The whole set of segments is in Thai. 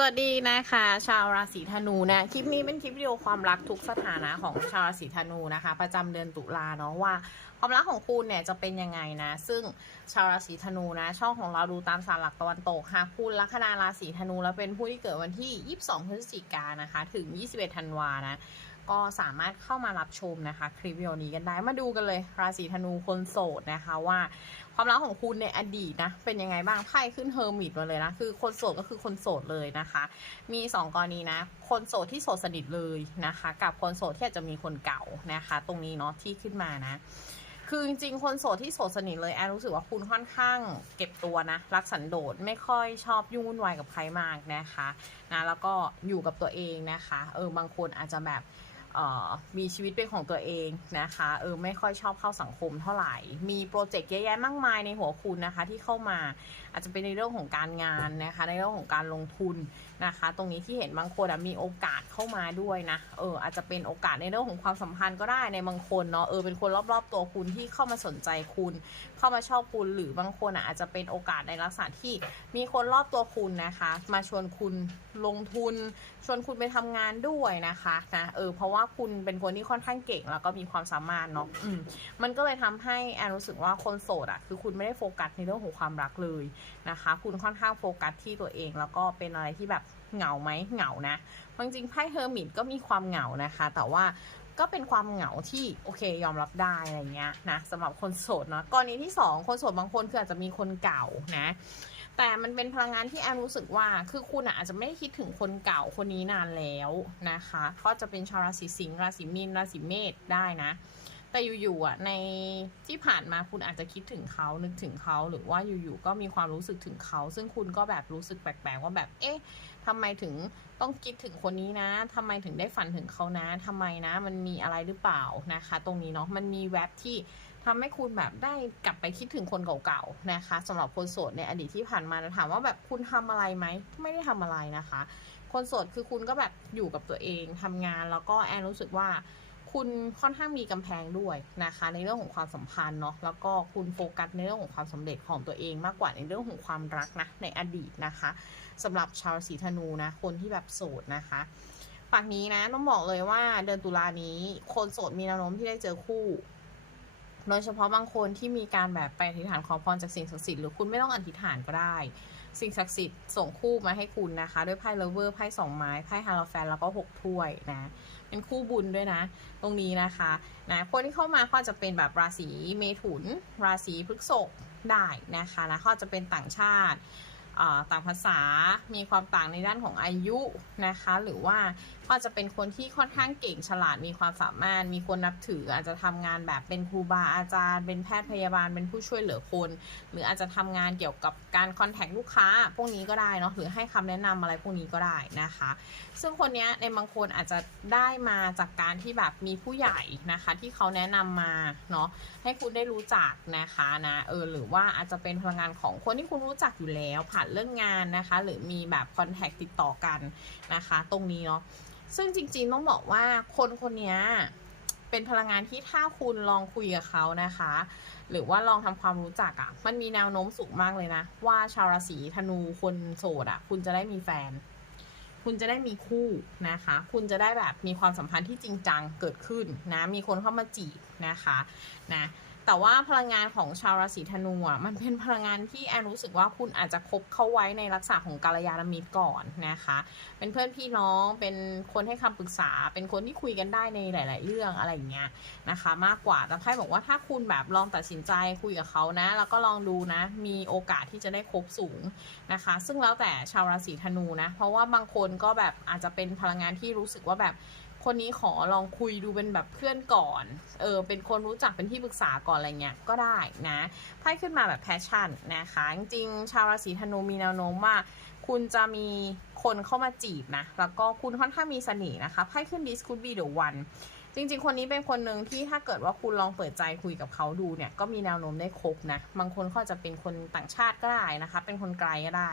สวัสดีนะคะ ชาวราศีธนูนะคลิปนี้เป็นคลิปวิดีโอความรักทุกสถานะของชาวราศีธนูนะคะ ประจำเดือนตุลาเนาะว่า ความรักของคุณเนี่ยจะเป็นยังไงนะ ซึ่งชาวราศีธนูนะ ช่องของเราดูตามสารหลักตะวันตกหากคุณลัคนาราศีธนูแล้วเป็นผู้ที่เกิดวันที่ 22 พฤศจิกายนนะคะ ถึง 21 ธันวานะ ก็สามารถเข้ามารับชมนะคะ คลิปวิดีโอนี้กันได้มาดูกันเลย ราศีธนูคนโสดนะคะว่าความรักของคุณในอดีตนะเป็นยังไงบ้างไพ่ขึ้นเฮอร์มิตมาเลยนะคือคนโสดก็คือคนโสดเลยนะคะ มี 2 กรณีนะ คนโสดที่โสดสนิทเลยนะคะ กับคนโสดที่อาจจะมีคนเก่านะคะ ตรงนี้เนาะที่ขึ้นมานะคือจริงๆ คนโสดที่โสดสนิทเลยแอนรู้สึกว่าคุณค่อนข้างเก็บตัวนะ รักสันโดษไม่ค่อยชอบยุ่งวุ่นวายกับใครมากนะคะนะแล้วก็อยู่กับตัวเองนะคะ เออบางคนอาจจะแบบ มีชีวิตเป็นของตัวเองนะคะเออไม่ค่อยชอบเข้าสังคมเท่าไหร่ มีโปรเจกต์เยอะแยะมากมายในหัวคุณนะคะที่เข้ามา อาจจะเป็นในเรื่องของการงานนะคะ ในเรื่องของการลงทุนนะคะ ตรงนี้ที่เห็นบางคนมีโอกาสเข้ามาด้วยนะเอออาจจะเป็นโอกาสในเรื่องของความสัมพันธ์ก็ได้ในบางคนเนาะเออเป็นคนรอบๆตัวคุณที่เข้ามาสนใจคุณ เข้ามาชอบคุณหรือบางคนอาจจะเป็นโอกาสในลักษณะที่มีคนรอบตัวคุณนะคะ มาชวนคุณลงทุน ชวนคุณไปทำงานด้วยนะคะนะเออเพราะว่าคุณเป็นคนที่ค่อนข้างเก่งแล้วก็มีความสามารถเนาะอืมมันก็เลยทำให้แอนรู้สึกว่าคนโสดอะคือคุณไม่ได้โฟกัสในเรื่องของความรักเลยนะคะ คุณค่อนข้างโฟกัสที่ตัวเอง แล้วก็เป็นอะไรที่แบบเหงาไหมเหงานะจริงๆไพ่เฮอร์มิตก็มีความเหงานะคะ แต่ว่าก็เป็นความเหงาที่โอเคยอมรับได้อะไรเงี้ยนะสำหรับคนโสดเนาะกรณีที่ 2 คนโสดบางคนคืออาจจะมีคนเก่านะแต่มันเป็นพลังงานที่แอนรู้สึกว่า คือคุณอะอาจจะไม่ได้คิดถึงคนเก่าคนนี้นานแล้วนะคะ ก็จะเป็นชาวราศีสิงห์ราศีมีนราศีเมษได้นะ แต่อยู่ๆอะในที่ผ่านมาคุณอาจจะคิดถึงเขานึกถึงเขาหรือว่าอยู่ๆก็มีความรู้สึกถึงเขา ซึ่งคุณก็แบบรู้สึกแปลกๆว่าแบบเอ๊ะทำไมถึงต้องคิดถึงคนนี้นะทำไมถึงได้ฝันถึงเขานะทำไมนะ มันมีอะไรหรือเปล่านะคะ ตรงนี้เนาะมันมีแว็บที่ทำให้คุณแบบได้กลับไปคิดถึงคนเก่าๆนะคะสำหรับคนโสดในอดีตที่ผ่านมานะถามว่าแบบคุณทำอะไรไหมไม่ได้ทำอะไรนะคะ คนโสดคือคุณก็แบบอยู่กับตัวเองทำงานแล้วก็แอนรู้สึกว่า คุณค่อนข้างมีกำแพงด้วยนะคะ ในเรื่องของความสัมพันธ์เนาะแล้วก็คุณโฟกัสในเรื่องของความสำเร็จของตัวเองมากกว่าในเรื่องของความรักนะในอดีตนะคะสำหรับชาวราศีธนูนะคนที่แบบโสดนะคะฝั่งนี้นะต้องบอกเลยว่าเดือนตุลานี้ คนโสดมีแนวโน้มที่ได้เจอคู่โดยเฉพาะบางคนที่มีการแบบไปอธิษฐานขอพรจากสิ่งศักดิ์สิทธิ์หรือคุณไม่ต้องอธิษฐานก็ได้ สิ่งศักดิ์สิทธิ์ส่งคู่มาให้คุณนะคะ ด้วยไพ่เลเวอร์ไพ่สองไม้ไพ่ฮาโลแฟนแล้วก็หกถ้วยนะเป็นคู่บุญด้วยนะ ตรงนี้นะคะนะคนที่เข้ามาก็จะเป็นแบบราศีเมถุน ราศีพฤษภได้นะคะนะเขาจะเป็นต่างชาติ ต่างภาษา มีความต่างในด้านของอายุนะคะ หรือว่าก็จะเป็นคนที่ค่อนข้างเก่งฉลาด มีความสามารถ มีคนนับถือ อาจจะทำงานแบบเป็นครูบาอาจารย์ เป็นแพทย์พยาบาล เป็นผู้ช่วยเหลือคน หรืออาจจะทำงานเกี่ยวกับการคอนแทคลูกค้า พวกนี้ก็ได้เนาะ หรือให้คำแนะนำอะไรพวกนี้ก็ได้นะคะ ซึ่งคนนี้ในบางคนอาจจะได้มาจากการที่แบบมีผู้ใหญ่นะคะ ที่เขาแนะนำมาเนาะ ให้คุณได้รู้จักนะคะนะ เออ หรือว่าอาจจะเป็นพลังงานของคนที่คุณรู้จักอยู่แล้วผ่านเรื่องงานนะคะ หรือมีแบบคอนแทคติดต่อกันนะคะ ตรงนี้เนาะซึ่งจริงๆต้องบอกว่าคนคนนี้เป็นพลังงานที่ถ้าคุณลองคุยกับเขานะคะ หรือว่าลองทำความรู้จักอะ่ะ มันมีแนวโน้มสูงมากเลยนะ ว่าชาวราศีธนูคนโสดอะ่ะ คุณจะได้มีแฟน คุณจะได้มีคู่นะคะ คุณจะได้แบบมีความสัมพันธ์ที่จริงจังเกิดขึ้นนะ มีคนเข้ามาจีบนะคะ นะ แต่ว่าพลังงานของชาวราศีธนูอะมันเป็นพลังงานที่แอนรู้สึกว่าคุณอาจจะคบเข้าไว้ในลักษณะของกาลยานมิตรก่อนนะคะ เป็นเพื่อนพี่น้องเป็นคนให้คำปรึกษา เป็นคนที่คุยกันได้ในหลาย ๆ เรื่องอะไรอย่างเงี้ยนะคะ มากกว่าแต่ไพ่บอกว่าถ้าคุณแบบลองตัดสินใจคุยกับเขานะ แล้วก็ลองดูนะ มีโอกาสที่จะได้คบสูงนะคะ ซึ่งแล้วแต่ชาวราศีธนูนะ เพราะว่าบางคนก็แบบอาจจะเป็นพลังงานที่รู้สึกว่าแบบ คนนี้ขอลองคุยดูเป็นแบบเพื่อนก่อน เออ เป็นคนรู้จักเป็นที่ปรึกษาก่อนอะไรเงี้ย ก็ได้นะไพ่ขึ้นมาแบบแพชชั่นนะคะ จริงๆชาวราศีธนูมีแนวโน้มว่า คุณจะมีคนเข้ามาจีบนะ แล้วก็คุณค่อนข้างมีเสน่ห์นะคะ ไพ่ขึ้น this could be the one จริง ๆ คนนี้เป็นคนหนึ่งที่ถ้าเกิดว่าคุณลองเปิดใจคุยกับเขาดูเนี่ยก็มีแนวโน้มได้คบนะบางคนเขาจะเป็นคนต่างชาติก็ได้นะคะ เป็นคนไกลก็ได้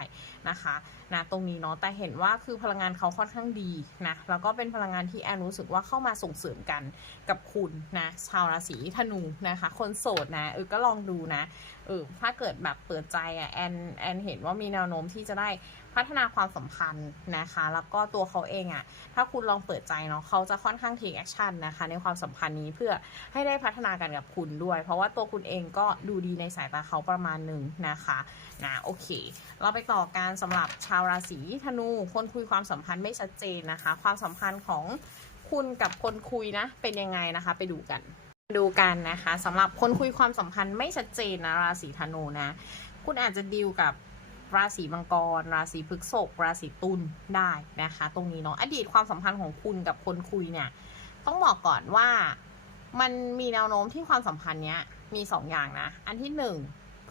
นะคะนะตรงนี้เนาะแต่เห็นว่าคือพลังงานเขาค่อนข้างดีนะแล้วก็เป็นพลังงานที่แอนรู้สึกว่าเข้ามาส่งเสริมกันกับคุณนะชาวราศีธนูนะคะ คนโสดนะเออก็ลองดูนะ เออถ้าเกิดแบบเปิดใจอะแอนแอนเห็นว่ามีแนวโน้มที่จะได้พัฒนาความสัมพันธ์นะคะ แล้วก็ตัวเขาเองอะ่ะ ถ้าคุณลองเปิดใจเนาะเขาจะค่อนข้าง take action นะคะ ในความสัมพันธ์นี้เพื่อให้ได้พัฒนากันกับคุณด้วย เพราะว่าตัวคุณเองก็ดูดีในสายตาเขาประมาณหนึ่งนะคะนะโอเค เราไปต่อการสำหรับชาวราศีธนู คนคุยความสัมพันธ์ไม่ชัดเจนนะคะ ความสัมพันธ์ของคุณกับคนคุยนะ เป็นยังไงนะคะ ไปดูกัน ดูกันนะคะสำหรับคนคุยความสัมพันธ์ไม่ชัดเจนนะราศีธนูนะ คุณอาจจะดีลกับราศีมังกร ราศีพฤษภราศีตุลได้นะคะ ตรงนี้เนาะอดีตความสัมพันธ์ของคุณกับคนคุยเนี่ย ต้องบอกก่อนว่ามันมีแนวโน้มที่ความสัมพันธ์เนี้ยมีสองอย่างนะ อันที่หนึ่ง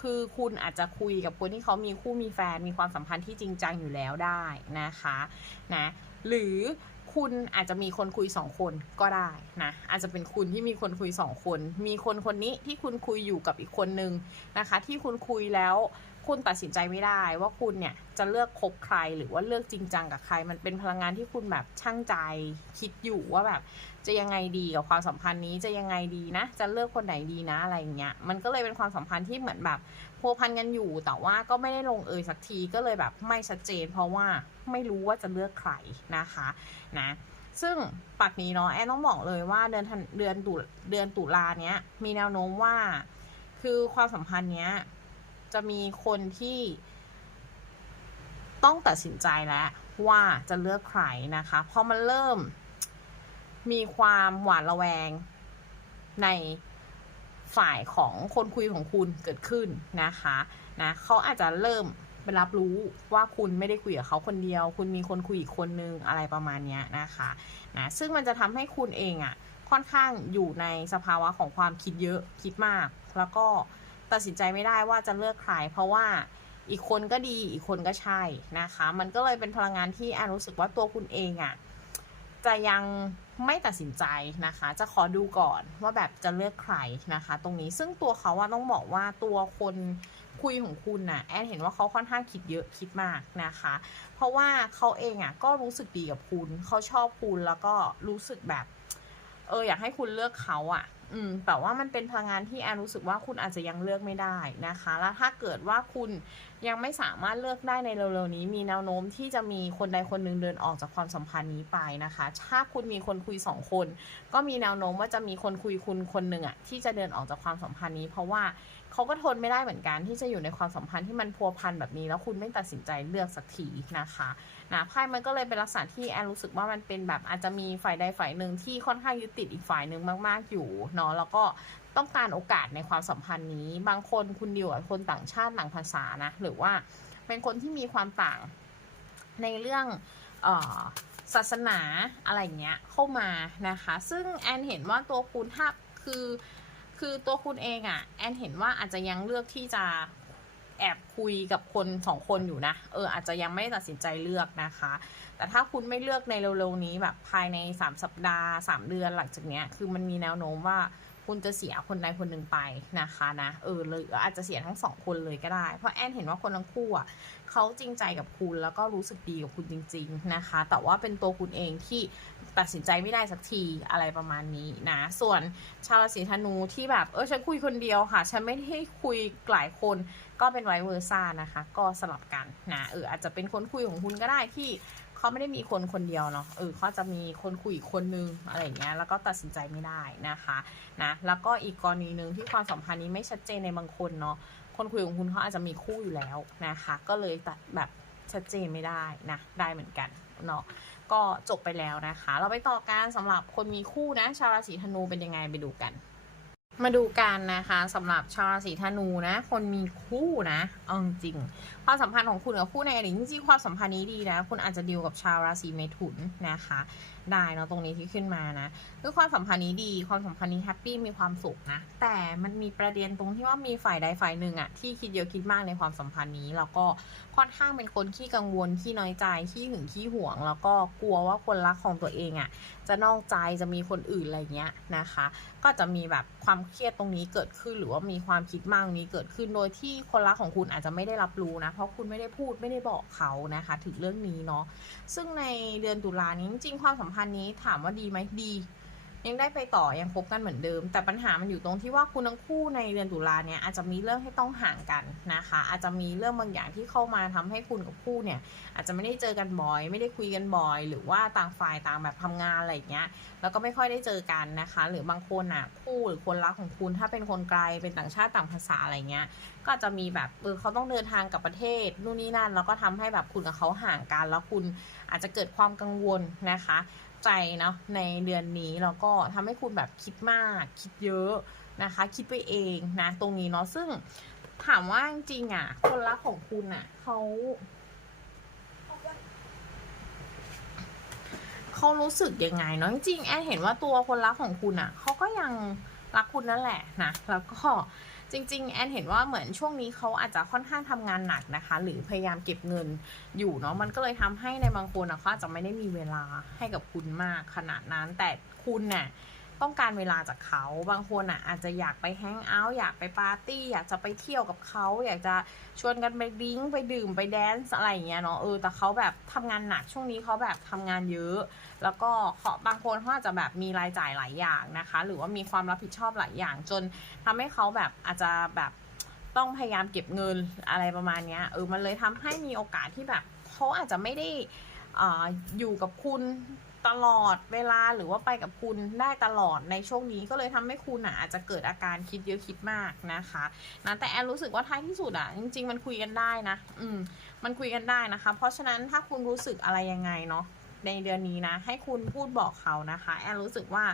คือคุณอาจจะคุยกับคนที่เขามีคู่มีแฟนมีความสัมพันธ์ที่จริงจังอยู่แล้วได้นะคะนะหรือ คุณอาจจะมีคนคุยสองคนก็ได้นะอาจจะเป็นคุณที่มีคนคุยสองคน มีคนคนนี้ที่คุณคุยอยู่กับอีกคนนึงนะคะ ที่คุณคุยแล้ว คุณตัดสินใจไม่ได้ว่าคุณเนี่ยจะเลือกคบใครหรือว่าเลือกจริงจังกับใคร มันเป็นพลังงานที่คุณแบบช่างใจคิดอยู่ว่าแบบ จะยังไงดีกับความสัมพันธ์นี้จะยังไงดีนะ จะเลือกคนไหนดีนะอะไรอย่างเงี้ยมันก็เลยเป็นความสัมพันธ์ที่เหมือนแบบพัวพันกันอยู่ แต่ว่าก็ไม่ได้ลงเอยสักทีก็เลยแบบไม่ชัดเจน เพราะว่าไม่รู้ว่าจะเลือกใครนะคะนะซึ่งปักนี้เนาะแอนต้องบอกเลยว่าเดือนธันเดือนตุเดือนตุลาเนี้ยมีแนวโน้มว่า คือความสัมพันธ์เนี้ย จะมีคนที่ต้องตัดสินใจแล้วว่าจะเลือกใครนะคะพอมันเริ่มมีความหวาดระแวงในฝ่ายของคนคุยของคุณเกิดขึ้นนะคะนะเขาอาจจะเริ่มไปรับรู้ว่าคุณไม่ได้คุยกับเขาคนเดียว คุณมีคนคุยอีกคนนึงอะไรประมาณนี้นะคะนะซึ่งมันจะทำให้คุณเองอะ่ะค่อนข้างอยู่ในสภาวะของความคิดเยอะคิดมาก แล้วก็ ตัดสินใจไม่ได้ว่าจะเลือกใครเพราะว่าอีกคนก็ดีอีกคนก็ใช่นะคะ มันก็เลยเป็นพลังงานที่แอนรู้สึกว่าตัวคุณเองอะ่ะจะยังไม่ตัดสินใจนะคะ จะขอดูก่อนว่าแบบจะเลือกใครนะคะ ตรงนี้ซึ่งตัวเขาว่าต้องบอกว่าตัวคนคุยของคุณน่ะแอนเห็นว่าเขาค่อนข้างคิดเยอะคิดมากนะคะ เพราะว่าเขาเองอะก็รู้สึกดีกับคุณเขาชอบคุณแล้วก็รู้สึกแบบ เอออยากให้คุณเลือกเขาอะ อืมแต่ว่ามันเป็นพลังงานที่แอนรู้สึกว่าคุณอาจจะยังเลือกไม่ได้นะคะ แล้วถ้าเกิดว่าคุณยังไม่สามารถเลือกได้ในเร็วๆนี้ มีแนวโน้มที่จะมีคนใดคนหนึ่งเดินออกจากความสัมพันธ์นี้ไปนะคะ ถ้าคุณมีคนคุยสองคน ก็มีแนวโน้มว่าจะมีคนคุยคุณคนหนึ่งอะที่จะเดินออกจากความสัมพันธ์นี้ เพราะว่าเขาก็ทนไม่ได้เหมือนกันที่จะอยู่ในความสัมพันธ์ที่มันพัวพันแบบนี้ แล้วคุณไม่ตัดสินใจเลือกสักทีนะคะ นะไพ่มันก็เลยเป็นลักษณะที่แอนรู้สึกว่ามันเป็นแบบอาจจะมีฝ่ายใดฝ่ายหนึ่งที่ค่อนข้างยึดติดอีกฝ่ายหนึ่งมาก ๆ อยู่เนาะแล้วก็ต้องการโอกาสในความสัมพันธ์นี้ บางคนคุณเดียวกับคนต่างชาติต่างภาษานะหรือว่าเป็นคนที่มีความต่างในเรื่องออศาสนาอะไรเงี้ยเข้ามานะคะ ซึ่งแอนเห็นว่าตัวคุณถ้าคือคือตัวคุณเองอะ่ะแอนเห็นว่าอาจจะยังเลือกที่จะ แอบคุยกับคนสองคนอยู่นะ เอออาจจะยังไม่ตัดสินใจเลือกนะคะ แต่ถ้าคุณไม่เลือกในเร็วๆนี้แบบภายใน 3 สัปดาห์ 3 เดือนหลังจากเนี้ย คือมันมีแนวโน้มว่า คุณจะเสียคนใดคนหนึ่งไปนะคะนะเออเลยอาจจะเสียทั้งสองคนเลยก็ได้ เพราะแอนเห็นว่าคนทั้งคู่อะเขาจริงใจกับคุณแล้วก็รู้สึกดีกับคุณจริง ๆนะคะ แต่ว่าเป็นตัวคุณเองที่ตัดสินใจไม่ได้สักทีอะไรประมาณนี้นะส่วนชาวราศีธนูที่แบบเออฉันคุยคนเดียวค่ะ ฉันไม่ได้คุยหลายคนก็เป็นไวเวอร์ซ่านะคะ ก็สลับกันนะเอออาจจะเป็นคนคุยของคุณก็ได้ที่ เขาไม่ได้มีคนคนเดียวเนาะเออเขาจะมีคนคุยอีกคนนึงอะไรเงี้ยแล้วก็ตัดสินใจไม่ได้นะคะนะแล้วก็อีกกรณีหนึ่งที่ความสัมพันธ์นี้ไม่ชัดเจนในบางคนเนาะคนคุยของคุณเขาอาจจะมีคู่อยู่แล้วนะคะ ก็เลยตัดแบบชัดเจนไม่ได้นะได้เหมือนกันเนาะก็จบไปแล้วนะคะ เราไปต่อการสำหรับคนมีคู่นะ ชาวราศีธนูเป็นยังไงไปดูกัน มาดูกันนะคะสำหรับชาวราศีธนูนะ คนมีคู่นะเอาจริง ความสัมพันธ์ของคุณกับคู่ในอดีตจริงๆความสัมพันธ์นี้ดีนะ คุณอาจจะดีลกับชาวราศีเมถุนนะคะ ได้เนาะตรงนี้ที่ขึ้นมานะคือความสัมพันธ์นี้ดี ความสัมพันธ์นี้แฮปปี้มีความสุขนะ แต่มันมีประเด็นตรงที่ว่ามีฝ่ายใดฝ่ายหนึ่งอะที่คิดเยอะคิดมากในความสัมพันธ์นี้ แล้วก็ค่อนข้างเป็นคนขี้กังวลขี้น้อยใจขี้หึงขี้หวง แล้วก็กลัวว่าคนรักของตัวเองอะจะนอกใจจะมีคนอื่นอะไรเงี้ยนะคะ ก็จะมีแบบความเครียดตรงนี้เกิดขึ้นหรือว่ามีความคิดมากตรงนี้เกิดขึ้นโดยที่คนรักของคุณอาจจะไม่ได้รับรู้นะเพราะคุณไม่ได้พูดไม่ได้บอกเขานะคะ ถึงเรื่องนี้เนาะซึ่งในเดือนตุลานี้จริงความสัมพันธ์นี้ถามว่าดีไหมดี ยังได้ไปต่อยังคบกันเหมือนเดิม แต่ปัญหามันอยู่ตรงที่ว่าคุณทั้งคู่ในเดือนตุลาเนี่ยอาจจะมีเรื่องให้ต้องห่างกันนะคะ อาจจะมีเรื่องบางอย่างที่เข้ามาทำให้คุณกับคู่เนี่ย อาจจะไม่ได้เจอกันบ่อย ไม่ได้คุยกันบ่อย หรือว่าต่างฝ่ายต่างแบบทำงานอะไรอย่างเงี้ยแล้วก็ไม่ค่อยได้เจอกันนะคะ หรือบางคนอะคู่หรือคนรักของคุณถ้าเป็นคนไกลเป็นต่างชาติต่างภาษาอะไรเงี้ยก็จะมีแบบเออเขาต้องเดินทางกับประเทศนู่นนี่นั่น แล้วก็ทำให้แบบคุณกับเขาห่างกันแล้วคุณ อาจจะเกิดความกังวลนะคะใจเนาะในเดือนนี้แล้วก็ทำให้คุณแบบคิดมาก คิดเยอะนะคะ คิดไปเองนะตรงนี้เนาะซึ่งถามว่าจริงอะ คนรักของคุณอะเขาเขารู้สึกยังไงเนาะจริงแอนเห็นว่าตัวคนรักของคุณอะเขาก็ยังรักคุณนั่นแหละนะแล้วก็ จริงๆ แอนเห็นว่าเหมือนช่วงนี้เขาอาจจะค่อนข้างทำงานหนักนะคะ หรือพยายามเก็บเงินอยู่เนาะมันก็เลยทำให้ในบางคนนะเขาอาจจะไม่ได้มีเวลาให้กับคุณมากขนาดนั้นแต่คุณเนี่ย ต้องการเวลาจากเขาบางคนอะอาจจะอยากไปแฮงเอาท์อยากไปปาร์ตี้อยากจะไปเที่ยวกับเขาอยากจะชวนกันไปดิ้งไปดื่มไปแดนซ์อะไรอย่างเงี้ยเนาะเออแต่เขาแบบทำงานหนักช่วงนี้เขาแบบทำงานเยอะ แล้วก็เขาบางคนเขาอาจจะแบบมีรายจ่ายหลายอย่างนะคะ หรือว่ามีความรับผิดชอบหลายอย่างจนทำให้เขาแบบอาจจะแบบต้องพยายามเก็บเงินอะไรประมาณเนี้ยเออมันเลยทำให้มีโอกาสที่แบบเขาอาจจะไม่ได้อ่าอยู่กับคุณ ตลอดเวลาหรือว่าไปกับคุณได้ตลอดในช่วงนี้ก็เลยทำให้คุณอะอาจจะเกิดอาการคิดเยอะคิดมากนะคะนะแต่แอนรู้สึกว่าท้ายที่สุดอะจริง ๆ มันคุยกันได้นะ อืม มันคุยกันได้นะคะ เพราะฉะนั้นถ้าคุณรู้สึกอะไรยังไงเนาะในเดือนนี้นะ ให้คุณพูดบอกเขานะคะ แอนรู้สึกว่า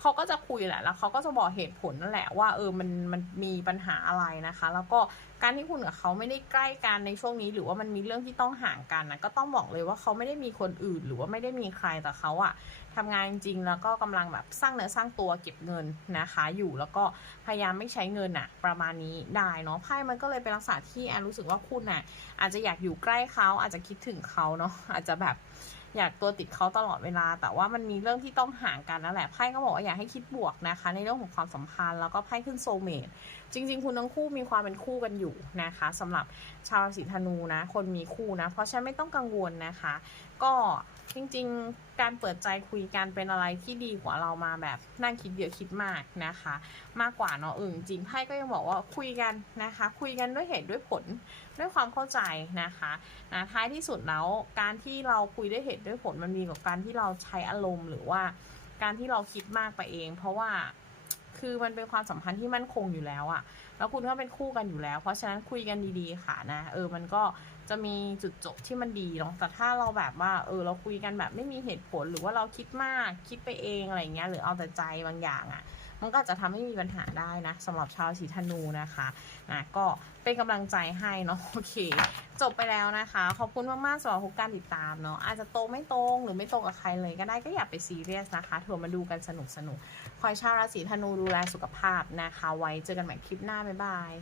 เขาก็จะคุยแหละแล้วเขาก็จะบอกเหตุผลนั่นแหละว่าเออมันมันมีปัญหาอะไรนะคะ แล้วก็การที่คุณกับเขาไม่ได้ใกล้กันในช่วงนี้ หรือว่ามันมีเรื่องที่ต้องห่างกันนะก็ต้องบอกเลยว่าเขาไม่ได้มีคนอื่น หรือว่าไม่ได้มีใครแต่เขาอะทำงานจริงแล้วก็กำลังแบบสร้างเนื้อสร้างตัวเก็บเงินนะคะ อยู่แล้วก็พยายามไม่ใช้เงินอะประมาณนี้ได้เนาะไพ่มันก็เลยเป็นลักษณะที่แอนรู้สึกว่าคุณอะอาจจะอยากอยู่ใกล้เขาอาจจะคิดถึงเขาเนาะอาจจะแบบ อยากตัวติดเขาตลอดเวลา แต่ว่ามันมีเรื่องที่ต้องห่างกันนั่นแหละไพ่ก็บอกว่าอยากให้คิดบวกนะคะ ในเรื่องของความสัมพันธ์แล้วก็ไพ่ขึ้นโซเมตจริง ๆ คุณทั้งคู่มีความเป็นคู่กันอยู่นะคะสำหรับชาวราศีธนูนะ คนมีคู่นะ เพราะฉะนั้นไม่ต้องกังวลนะคะ ก็ จริงๆ การเปิดใจคุยกันเป็นอะไรที่ดีกว่าเรามาแบบนั่งคิดเยอะคิดมากนะคะ มากกว่าเนาะเออจริงไพ่ก็ยังบอกว่าคุยกันนะคะ คุยกันด้วยเหตุด้วยผลด้วยความเข้าใจนะคะนะท้ายที่สุดแล้วการที่เราคุยด้วยเหตุด้วยผลมันมีกับการที่เราใช้อารมณ์ หรือว่าการที่เราคิดมากไปเอง เพราะว่าคือมันเป็นความสัมพันธ์ที่มั่นคงอยู่แล้วอะแล้วคุณก็เป็นคู่กันอยู่แล้ว เพราะฉะนั้นคุยกันดีๆค่ะนะ เออ มันก็ จะมีจุดจบที่มันดีเนาะแต่ถ้าเราแบบว่า เออ เราคุยกันแบบไม่มีเหตุผลหรือว่าเราคิดมากคิดไปเองอะไรเงี้ยหรือเอาแต่ใจบางอย่างอะมันก็จะทำให้มีปัญหาได้นะสำหรับชาวราศีธนูนะคะนะก็เป็นกำลังใจให้เนาะโอเค จบไปแล้วนะคะ ขอบคุณมากๆสำหรับการติดตามเนาะอาจจะตรงไม่ตรงหรือไม่ตรงกับใครเลยก็ได้ก็อย่าไปซีเรียสนะคะถือมาดูกันสนุกสนุกคอยชาวราศีธนูดูแลสุขภาพนะคะ ไว้เจอกันใหม่คลิปหน้าบ๊ายบาย